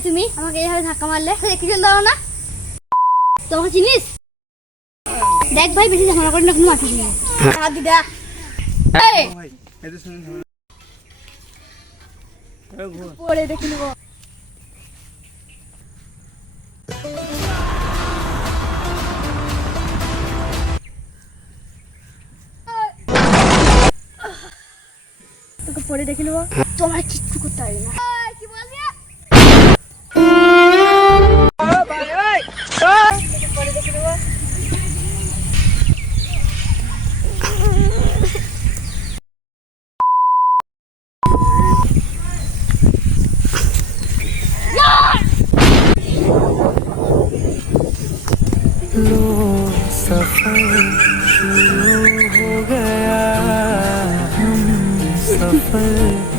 তুমি আমাকে এইভাবে ধাক্কা মারলে দেখে চল দাও না তোমাকে চিনিস দেখ ভাই বেশি ঝামেলা করেন না কোনো মাথা নিয়ে দিদা পরে দেখে নেবো তোকে পরে দেখে নেবো তোমার কিচ্ছু করতে পারবে না কি বলবি পরে দেখে নেবো सफर शुरू हो गया हम सफर